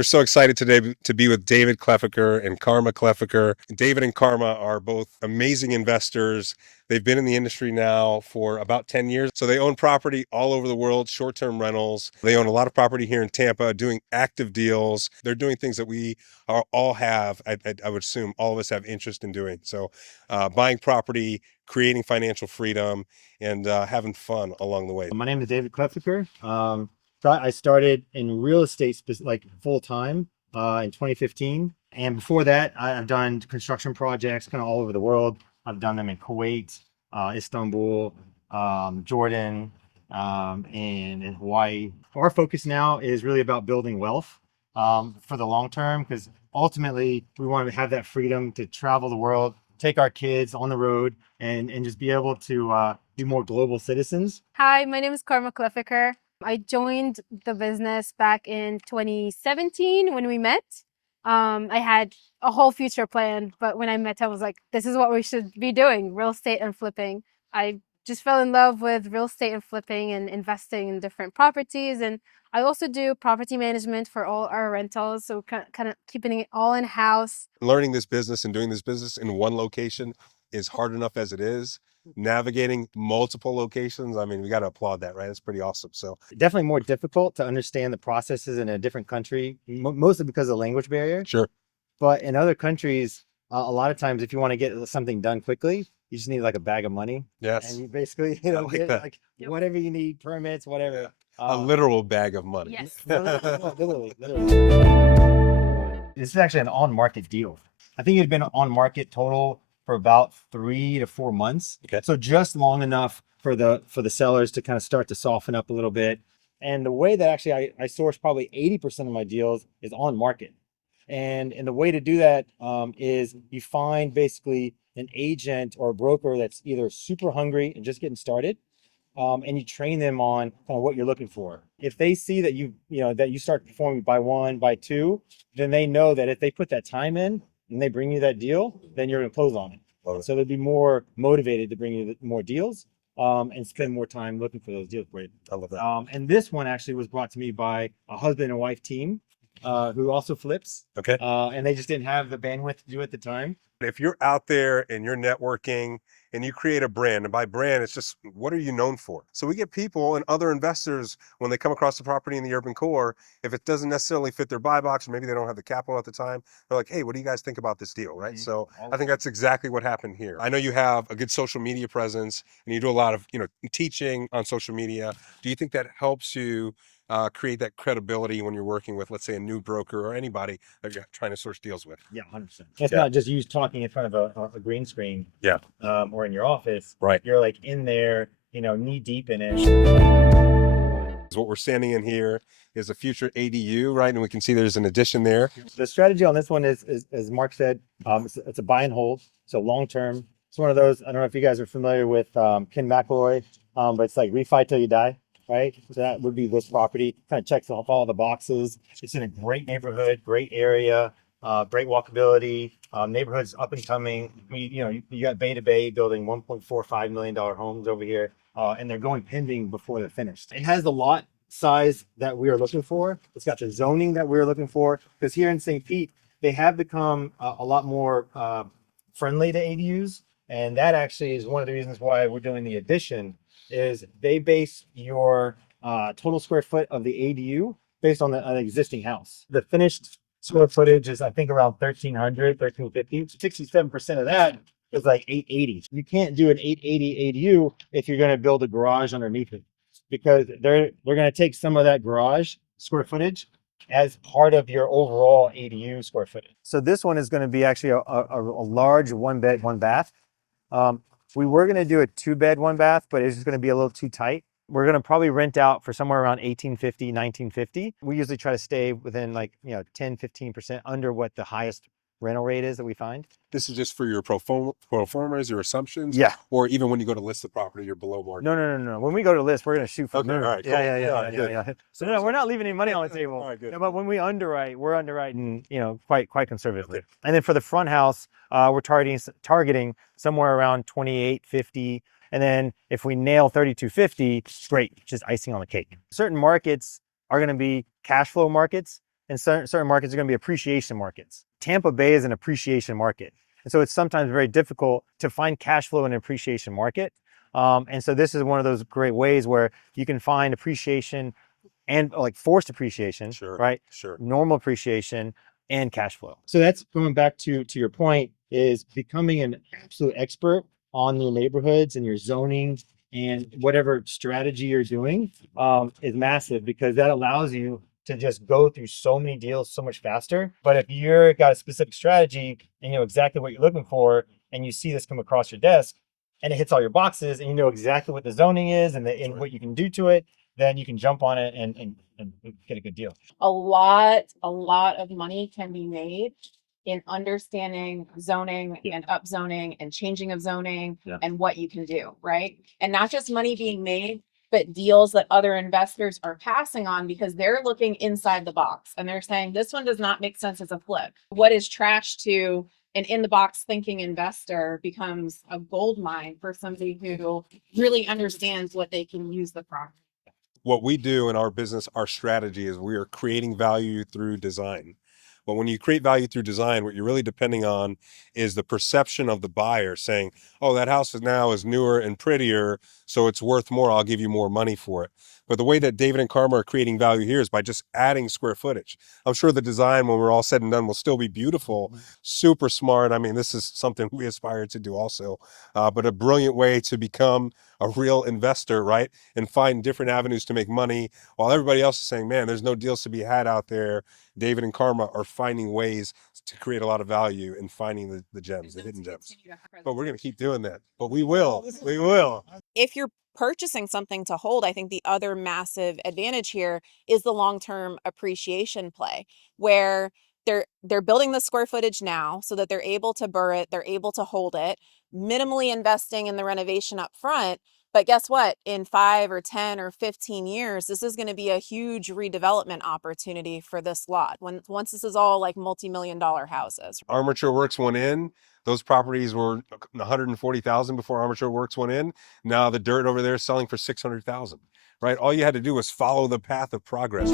We're so excited today to be with David Klefeker and Karma Klefeker. David and Karma are both amazing investors. They've been in the industry now for about 10 years. So they own property all over the world, short-term rentals. They own a lot of property here in Tampa, doing active deals. They're doing things that we all have, I would assume all of us have interest in doing. So buying property, creating financial freedom, and having fun along the way. My name is David Klefeker. I started in real estate like full time in 2015, and before that, I've done construction projects kind of all over the world. I've done them in Kuwait, Istanbul, Jordan, and in Hawaii. Our focus now is really about building wealth for the long term, because ultimately we want to have that freedom to travel the world, take our kids on the road, and just be able to be more global citizens. Hi, my name is Karma Klefeker. I joined the business back in 2017 when we met. I had a whole future planned, but when I met, I was like, this is what we should be doing, real estate and flipping. I just fell in love with real estate and flipping and investing in different properties. And I also do property management for all our rentals, so kind of keeping it all in-house. Learning this business and doing this business in one location is hard enough as it is. Navigating multiple locations, I mean, we got to applaud that, right? It's pretty awesome. So definitely more difficult to understand the processes in a different country, mostly because of the language barrier. Sure. But in other countries, a lot of times, if you want to get something done quickly, you just need like a bag of money. Yes. And you basically, like whatever you need, permits, whatever. Yeah. A literal bag of money. Yes. Literally. This is actually an on-market deal. I think it had been on market total for about 3 to 4 months. Okay. So just long enough for the sellers to kind of start to soften up a little bit. And the way that actually I source probably 80% of my deals is on market. And the way to do that is you find basically an agent or a broker that's either super hungry and just getting started, and you train them on kind of what you're looking for. If they see that you start performing by 1, by 2, then they know that if they put that time in and they bring you that deal, then you're going to close on it. So they'll be more motivated to bring you more deals and spend more time looking for those deals. Great. I love that. And this one actually was brought to me by a husband and wife team who also flips. Okay. And they just didn't have the bandwidth to do it at the time. If you're out there and you're networking and you create a brand, and by brand, it's just, what are you known for? So we get people and other investors, when they come across the property in the urban core, if it doesn't necessarily fit their buy box, or maybe they don't have the capital at the time, they're like, hey, what do you guys think about this deal, right? So I think that's exactly what happened here. I know you have a good social media presence and you do a lot of, teaching on social media. Do you think that helps you create that credibility when you're working with, let's say, a new broker or anybody that you're trying to source deals with? Yeah, 100%. It's not just you talking in front of a green screen. Yeah. Or in your office. Right. You're like in there, knee deep in it. What we're standing in here is a future ADU, right? And we can see there's an addition there. The strategy on this one is as Mark said, it's a buy and hold. So long term. It's one of those, I don't know if you guys are familiar with Ken McElroy, but it's like refi till you die. Right, so that would be this property. Kind of checks off all the boxes. It's in a great neighborhood, great area, great walkability. Neighborhood's up and coming. You got Bay to Bay building $1.45 million homes over here, and they're going pending before they're finished. It has the lot size that we are looking for. It's got the zoning that we're looking for, because here in St. Pete, they have become a lot more friendly to ADUs, and that actually is one of the reasons why we're doing the addition. Is they base your total square foot of the ADU based on the existing house. The finished square footage is, I think, around 1,300, 1,350. 67% of that is like 880. You can't do an 880 ADU if you're going to build a garage underneath it, because they're going to take some of that garage square footage as part of your overall ADU square footage. So this one is going to be actually a large 1-bed, 1-bath. We were going to do a 2-bed, 1-bath, but it's just going to be a little too tight. We're going to probably rent out for somewhere around $1,850, $1,950. We usually try to stay within 10, 15% under what the highest rental rate is that we find. This is just for your pro formas, your assumptions? Yeah. Or even when you go to list the property, you're below market? No. When we go to list, we're going to shoot for Okay, all right, cool. Yeah. So no, we're not leaving any money on the table. All right, good. No, but when we underwrite, we're underwriting, quite conservatively. Okay. And then for the front house, we're targeting somewhere around 2850. And then if we nail 3250, great, just icing on the cake. Certain markets are going to be cash flow markets, and certain markets are going to be appreciation markets. Tampa Bay is an appreciation market. And so it's sometimes very difficult to find cash flow in an appreciation market. And so this is one of those great ways where you can find appreciation and like forced appreciation, Sure. right? Sure. Normal appreciation and cash flow. So that's going back to your point, is becoming an absolute expert on your neighborhoods and your zoning and whatever strategy you're doing is massive, because that allows you to just go through so many deals so much faster. But if you're got a specific strategy and you know exactly what you're looking for, and you see this come across your desk and it hits all your boxes, and you know exactly what the zoning is and what you can do to it, then you can jump on it and get a good deal. A lot of money can be made in understanding zoning and upzoning and changing of zoning and what you can do, right? And not just money being made, but deals that other investors are passing on because they're looking inside the box and they're saying, this one does not make sense as a flip. What is trash to an in the box thinking investor becomes a gold mine for somebody who really understands what they can use the property. What we do in our business, our strategy is we are creating value through design. But when you create value through design, what you're really depending on is the perception of the buyer saying, oh, that house is newer and prettier, so it's worth more. I'll give you more money for it. But the way that David and Karma are creating value here is by just adding square footage. I'm sure the design, when we're all said and done, will still be beautiful, super smart. I mean, this is something we aspire to do also, but a brilliant way to become a real investor, right? And find different avenues to make money while everybody else is saying, man, there's no deals to be had out there. David and Karma are finding ways to create a lot of value and finding the gems, the hidden gems. But we're going to keep doing that. But we will. We will. If you're purchasing something to hold, I think the other massive advantage here is the long-term appreciation play, where they're building the square footage now so that they're able to burr it, they're able to hold it, minimally investing in the renovation up front. But guess what? In 5 or 10 or 15 years, this is going to be a huge redevelopment opportunity for this lot. Once this is all like multi-million-dollar houses. Armature Works went in. Those properties were 140,000 before Armature Works went in. Now the dirt over there is selling for 600,000. Right? All you had to do was follow the path of progress.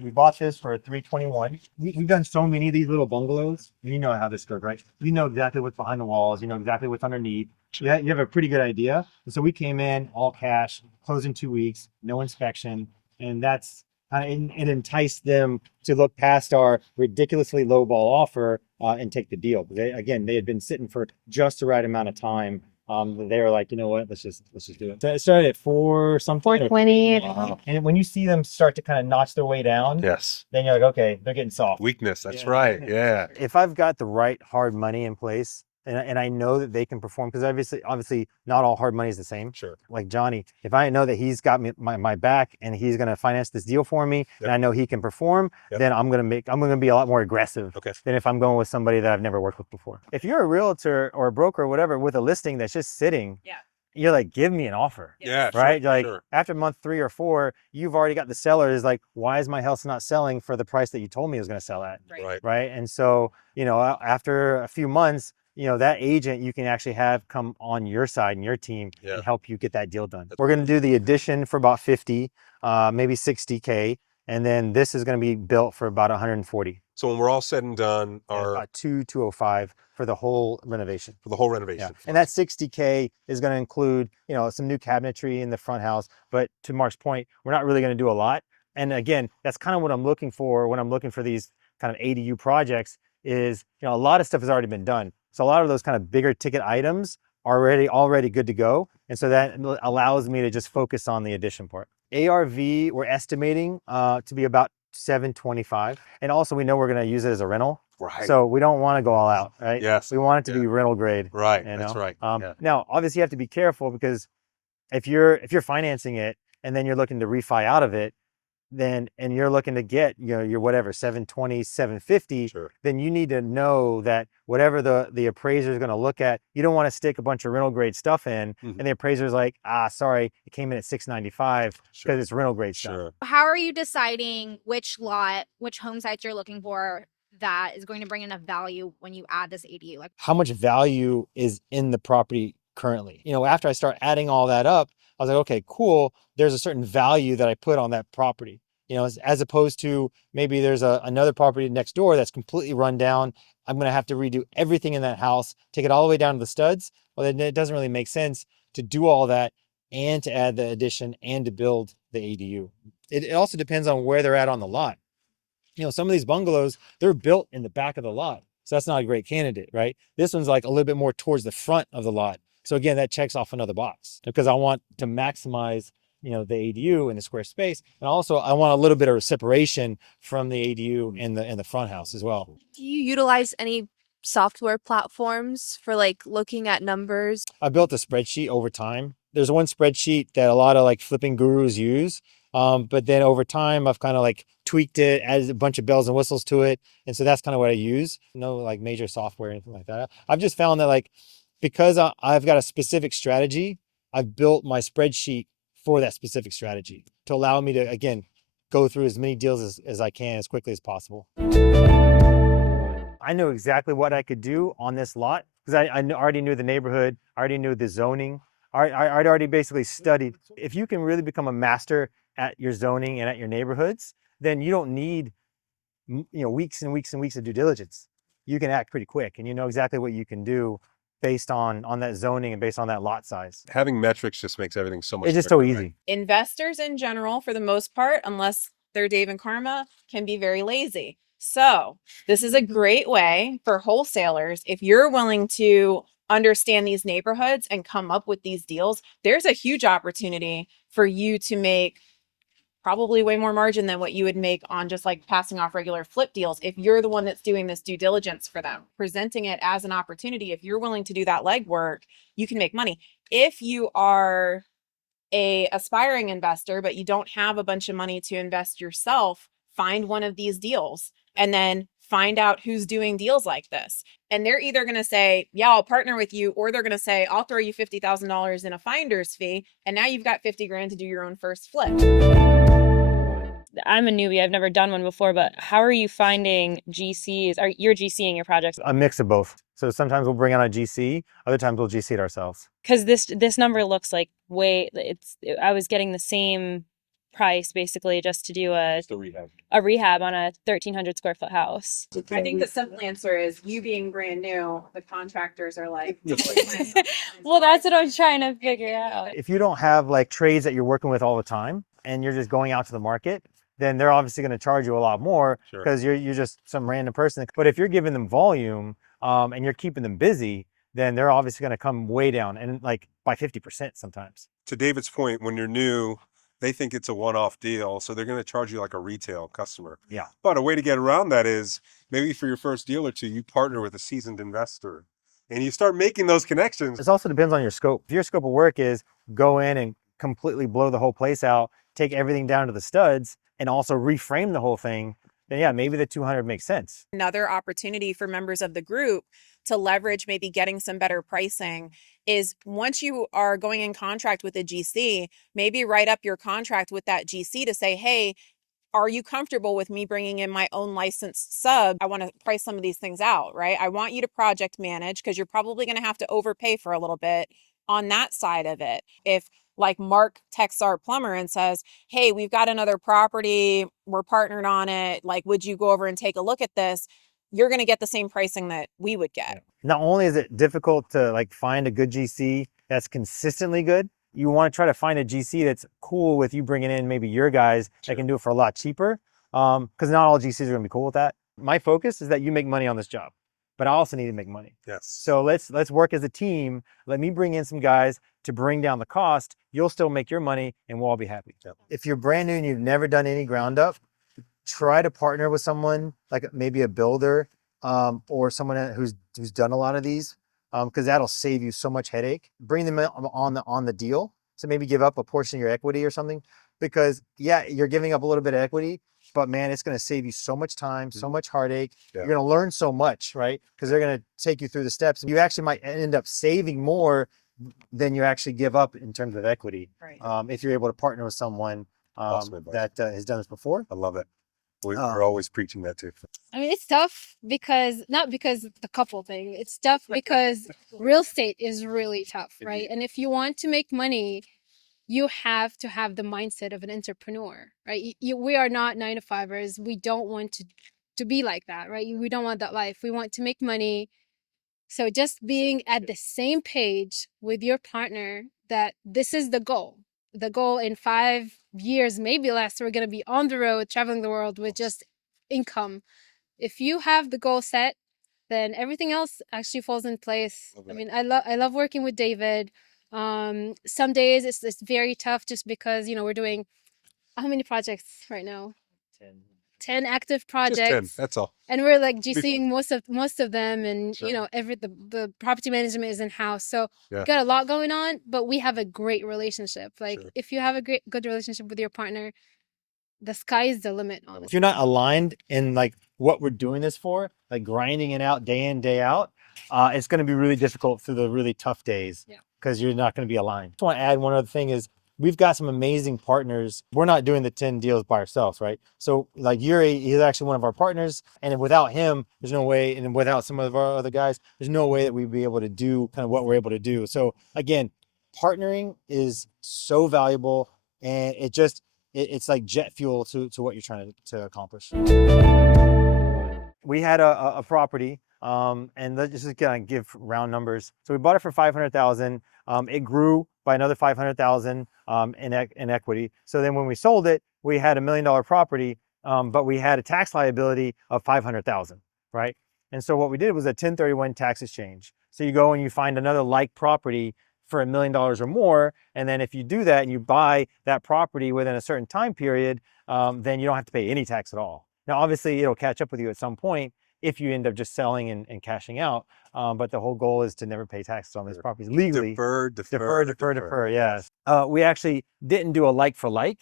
We bought this for 321. We've done so many of these little bungalows. You know how this goes, right? You know exactly what's behind the walls. You know exactly what's underneath. You have a pretty good idea. And so we came in all cash, closed in 2 weeks, no inspection, and that's it enticed them to look past our ridiculously low ball offer and take the deal. They had been sitting for just the right amount of time. They were like, you know what, let's just do it. So it started at 4 something. 420. Wow. And when you see them start to kind of notch their way down, Yes. then you're like, okay, they're getting soft. Weakness. That's Yeah. right. Yeah. If I've got the right hard money in place, and I know that they can perform, because obviously not all hard money is the same. Sure. Like Johnny, if I know that he's got my back and he's going to finance this deal for me, and I know he can perform, then I'm going to be a lot more aggressive than if I'm going with somebody that I've never worked with before. If you're a realtor or a broker or whatever with a listing that's just sitting, you're like, give me an offer. Yeah. Right. Sure, Like sure. after month 3 or 4, you've already got the seller is like, why is my house not selling for the price that you told me it was going to sell at? Right. Right. And so, after a few months, that agent you can actually have come on your side and your team and help you get that deal done. We're going to do the addition for about 50, maybe 60K. And then this is going to be built for about 140. So when we're all said and done, About 205 for the whole renovation. for the whole renovation. And that 60K is going to include, some new cabinetry in the front house. But to Mark's point, we're not really going to do a lot. And again, that's kind of what I'm looking for when I'm looking for these kind of ADU projects is, a lot of stuff has already been done. So a lot of those kind of bigger ticket items are already good to go. And so that allows me to just focus on the addition part. ARV, we're estimating to be about 725. And also we know we're going to use it as a rental. Right. So we don't want to go all out, right? Yes. We want it to be rental grade. Right. That's right. Now, obviously you have to be careful, because if you're financing it and then you're looking to refi out of it, and you're looking to get, your whatever, 720, 750, then you need to know that whatever the appraiser is going to look at, you don't want to stick a bunch of rental grade stuff in and the appraiser's like, sorry, it came in at 695 because it's rental grade stuff. How are you deciding which home sites you're looking for that is going to bring enough value when you add this ADU? Like, how much value is in the property currently? After I start adding all that up, I was like, okay, cool. There's a certain value that I put on that property. as opposed to maybe there's another property next door that's completely run down. I'm going to have to redo everything in that house, take it all the way down to the studs. Well, then it doesn't really make sense to do all that and to add the addition and to build the ADU. It also depends on where they're at on the lot. Some of these bungalows, they're built in the back of the lot. So that's not a great candidate, right? This one's like a little bit more towards the front of the lot. So again, that checks off another box because I want to maximize, the ADU and the square space. And also I want a little bit of separation from the ADU and the front house as well. Do you utilize any software platforms for like looking at numbers? I built a spreadsheet over time. There's one spreadsheet that a lot of like flipping gurus use. But then over time, I've kind of like tweaked it, added a bunch of bells and whistles to it. And so that's kind of what I use. No like major software or anything like that. I've just found that like, because I've got a specific strategy, I've built my spreadsheet for that specific strategy to allow me to, again, go through as many deals as I can as quickly as possible. I know exactly what I could do on this lot because I already knew the neighborhood, I already knew the zoning. I'd already basically studied. If you can really become a master at your zoning and at your neighborhoods, then you don't need weeks and weeks and weeks of due diligence. You can act pretty quick and you know exactly what you can do based on that zoning and based on that lot size. Having metrics just makes everything so much It's just so quicker, easy. right? Investors in general, for the most part, unless they're Dave and Karma, can be very lazy. So this is a great way for wholesalers. If you're willing to understand these neighborhoods and come up with these deals, there's a huge opportunity for you to make probably way more margin than what you would make on just like passing off regular flip deals. If you're the one that's doing this due diligence for them, presenting it as an opportunity, if you're willing to do that legwork, you can make money. If you are a aspiring investor, but you don't have a bunch of money to invest yourself, find one of these deals and then find out who's doing deals like this. And they're either going to say, yeah, I'll partner with you, or they're going to say, I'll throw you $50,000 in a finder's fee. And now you've got 50 grand to do your own first flip. I'm a newbie. I've never done one before, but how are you finding GCs? Are you're GCing your projects? A mix of both. So sometimes we'll bring on a GC, other times we'll GC it ourselves. Because this number looks like I was getting the same price basically just to do a rehab on a 1,300 square foot house. I think the simple answer is you being brand new, the contractors are like, Well, that's what I'm trying to figure out. If you don't have like trades that you're working with all the time and you're just going out to the market, then they're obviously going to charge you a lot more because you're just some random person. But if you're giving them volume and you're keeping them busy, then they're obviously going to come way down and like by 50% sometimes. To David's point, when you're new, they think it's a one-off deal, so they're going to charge you like a retail customer. Yeah. But a way to get around that is maybe for your first deal or two, you partner with a seasoned investor and you start making those connections. It also depends on your scope. If your scope of work is go in and completely blow the whole place out, take everything down to the studs, and also reframe the whole thing, then yeah, maybe the 200 makes sense. Another opportunity for members of the group to leverage maybe getting some better pricing is once you are going in contract with a GC, maybe write up your contract with that GC to say, hey, are you comfortable with me bringing in my own licensed sub? I want to price some of these things out, right? I want you to project manage because you're probably going to have to overpay for a little bit on that side of it. If like Mark texts our plumber and says, hey, we've got another property, we're partnered on it, like, would you go over and take a look at this? You're going to get the same pricing that we would get. Not only is it difficult to like find a good GC that's consistently good, you want to try to find a GC that's cool with you bringing in maybe your guys that can do it for a lot cheaper. Because not all GCs are going to be cool with that. My focus is that you make money on this job, but I also need to make money. Yes. So let's work as a team. Let me bring in some guys to bring down the cost. You'll still make your money and we'll all be happy. Yep. If you're brand new and you've never done any ground up, try to partner with someone like maybe a builder or someone who's done a lot of these because that'll save you so much headache. Bring them on the deal. So maybe give up a portion of your equity or something because yeah, you're giving up a little bit of equity, but man, it's going to save you so much time, so much heartache. Yeah. You're going to learn so much, right? Because they're going to take you through the steps. You actually might end up saving more than you actually give up in terms of equity. Right. If you're able to partner with someone that has done this before. I love it. We're always preaching that too. I mean, it's tough not because the couple thing. It's tough because real estate is really tough, right? And if you want to make money, you have to have the mindset of an entrepreneur, right? We are not 9-to-5ers. We don't want to be like that, right? We don't want that life. We want to make money. So just being at the same page with your partner that this is the goal. The goal in 5 years, maybe less, we're going to be on the road, traveling the world with just income. If you have the goal set, then everything else actually falls in place. I mean, I love working with David. Some days it's very tough just because, we're doing how many projects right now? 10 active Just 10. projects. That's all. And we're like Be GCing most of them, and Sure. the property management is in house. So Yeah. we got a lot going on, but we have a great relationship. Like Sure. if you have a good relationship with your partner, the sky is the limit, If honestly. you're not aligned in like what we're doing this for, like grinding it out day in, day out, it's going to be really difficult through the really tough days Yeah. because you're not going to be aligned. Just want to add one other thing is we've got some amazing partners. We're not doing the 10 deals by ourselves, right? So like Yuri, he's actually one of our partners, and without him, there's no way, and without some of our other guys, there's no way that we'd be able to do kind of what we're able to do. So again, partnering is so valuable, and it's like jet fuel to what you're trying to accomplish. We had a property, and let's just kind of give round numbers. So we bought it for 500,000. It grew by another 500,000 in equity. So then when we sold it, we had $1 million property, but we had a tax liability of 500,000, right? And so what we did was a 1031 tax exchange. So you go and you find another like property for $1 million or more, and then if you do that and you buy that property within a certain time period, then you don't have to pay any tax at all. Now, obviously, it'll catch up with you at some point if you end up just selling and cashing out. But the whole goal is to never pay taxes on these properties legally. Defer. Yes. We actually didn't do a like for like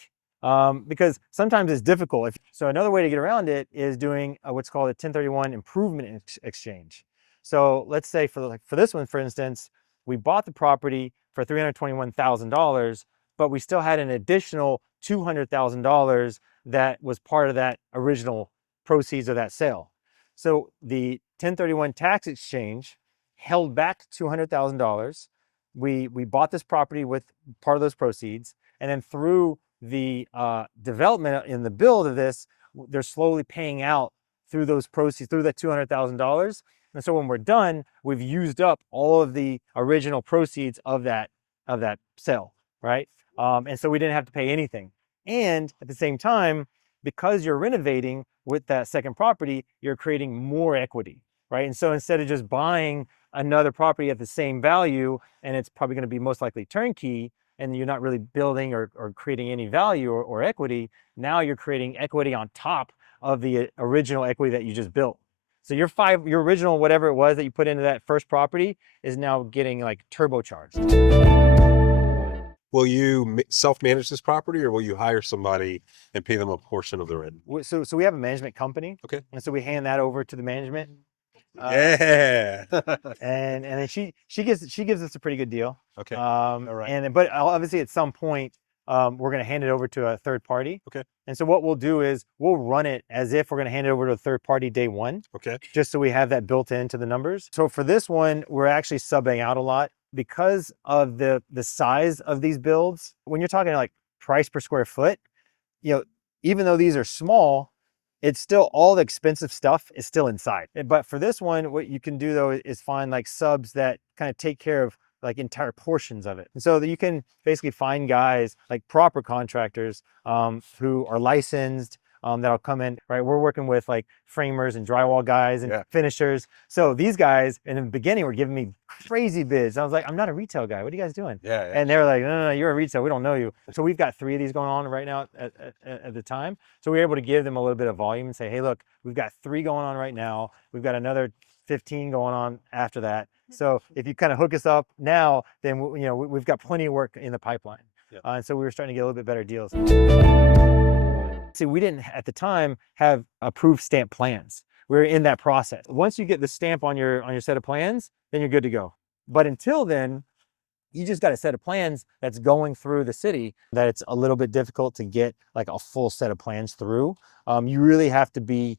because sometimes it's difficult. So another way to get around it is doing what's called a 1031 improvement exchange. So let's say for this one, for instance, we bought the property for $321,000, but we still had an additional $200,000 that was part of that original proceeds of that sale. So the 1031 tax exchange held back $200,000. We bought this property with part of those proceeds, and then through the development in the build of this, they're slowly paying out through those proceeds, through that $200,000. And so when we're done, we've used up all of the original proceeds of that sale, right? And so we didn't have to pay anything. And at the same time, because you're renovating with that second property, you're creating more equity, right? And so instead of just buying another property at the same value, and it's probably going to be most likely turnkey, and you're not really building or creating any value or equity, now you're creating equity on top of the original equity that you just built. So your original whatever it was that you put into that first property is now getting like turbocharged. Will you self-manage this property, or will you hire somebody and pay them a portion of the rent? So we have a management company. Okay. And so we hand that over to the management. Yeah. and then she gives us a pretty good deal. Okay. All right. But obviously at some point we're going to hand it over to a third party. Okay. And so what we'll do is we'll run it as if we're going to hand it over to a third party day one. Okay. Just so we have that built into the numbers. So for this one, we're actually subbing out a lot because of the size of these builds. When you're talking like price per square foot, even though these are small, it's still all the expensive stuff is still inside. But for this one, what you can do though is find like subs that kind of take care of like entire portions of it. And so that you can basically find guys like proper contractors who are licensed, that'll come in, right? We're working with like framers and drywall guys and finishers. So these guys in the beginning were giving me crazy bids. I was like, I'm not a retail guy. What are you guys doing? Yeah. And they were like, no, you're a retail. We don't know you. So we've got 3 of these going on right now at the time. So we were able to give them a little bit of volume and say, hey, look, we've got 3 going on right now. We've got another 15 going on after that. So if you kind of hook us up now, then we've got plenty of work in the pipeline. And so we were starting to get a little bit better deals. See, we didn't at the time have approved stamp plans. We were in that process. Once you get the stamp on your set of plans, then you're good to go. But until then, you just got a set of plans that's going through the city that it's a little bit difficult to get like a full set of plans through. You really have to be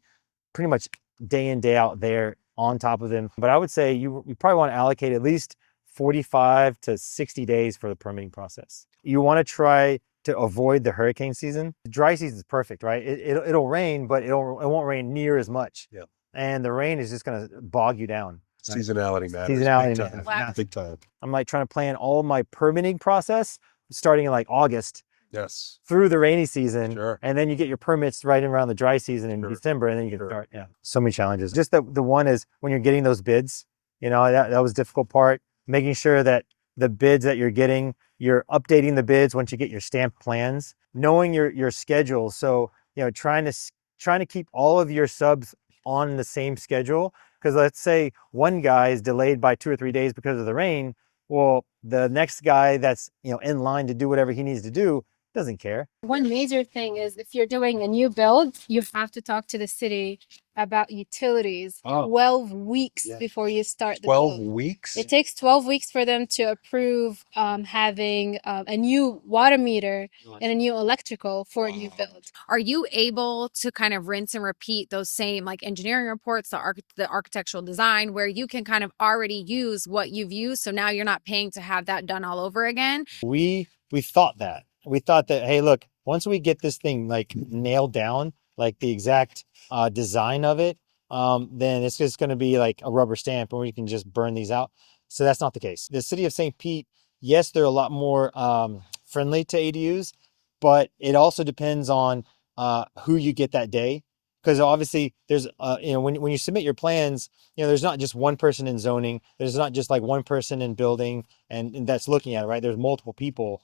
pretty much day in, day out there on top of them. But I would say you probably want to allocate at least 45 to 60 days for the permitting process. You want to try to avoid the hurricane season. The dry season is perfect, right? It'll rain, but it won't rain near as much. Yeah. And the rain is just going to bog you down. Right? Seasonality matters. Seasonality Big matters. time. Big time. I'm like trying to plan all my permitting process starting in like August Yes. through the rainy season. Sure. And then you get your permits right around the dry season in Sure. December, and then you can Sure. start. Yeah. So many challenges. Just the one is when you're getting those bids, that was the difficult part, making sure that the bids that you're getting, you're updating the bids once you get your stamped plans, knowing your schedule. So, trying to keep all of your subs on the same schedule. Because let's say one guy is delayed by 2 or 3 days because of the rain. Well, the next guy that's, in line to do whatever he needs to do doesn't care. One major thing is if you're doing a new build, you have to talk to the city about utilities 12 weeks before you start the 12 build. weeks? It takes 12 weeks for them to approve having a new water meter and a new electrical for a new build. Are you able to kind of rinse and repeat those same like engineering reports, the architectural design, where you can kind of already use what you've used, so now you're not paying to have that done all over again? We thought that. We thought that, hey, look, once we get this thing like nailed down, like the exact design of it, then it's just going to be like a rubber stamp and we can just burn these out. So that's not the case. The city of St. Pete, yes, they're a lot more friendly to ADUs, but it also depends on who you get that day. Because obviously there's, when you submit your plans, there's not just one person in zoning. There's not just like one person in building and that's looking at it, right? There's multiple people.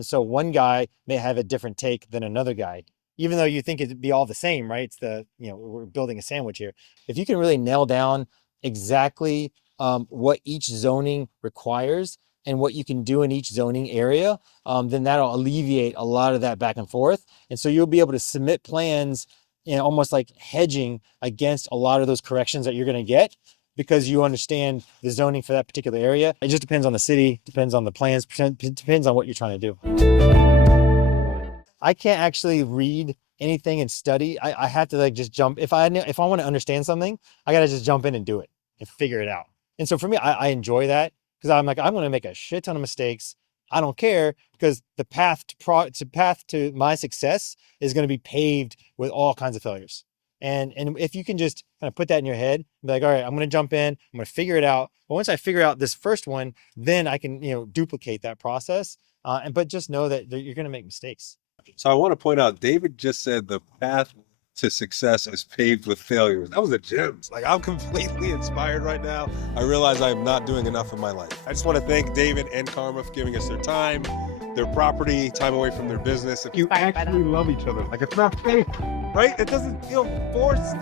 So one guy may have a different take than another guy, even though you think it'd be all the same, right? It's we're building a sandwich here. If you can really nail down exactly what each zoning requires and what you can do in each zoning area, then that'll alleviate a lot of that back and forth. And so you'll be able to submit plans, almost like hedging against a lot of those corrections that you're going to get, because you understand the zoning for that particular area. It just depends on the city, depends on the plans, depends on what you're trying to do. I can't actually read anything and study. I have to just jump. If I want to understand something, I got to just jump in and do it and figure it out. And so for me, I enjoy that because I'm going to make a shit ton of mistakes. I don't care because the path to my success is going to be paved with all kinds of failures. And if you can just kind of put that in your head, be like, all right, I'm going to jump in, I'm going to figure it out. But once I figure out this first one, then I can, duplicate that process. But just know that you're going to make mistakes. So I want to point out, David just said the path to success is paved with failures. That was a gem. Like, I'm completely inspired right now. I realize I am not doing enough in my life. I just want to thank David and Karma for giving us their time, their property, time away from their business. You actually love each other. Like, it's not fake. Right? It doesn't feel forced.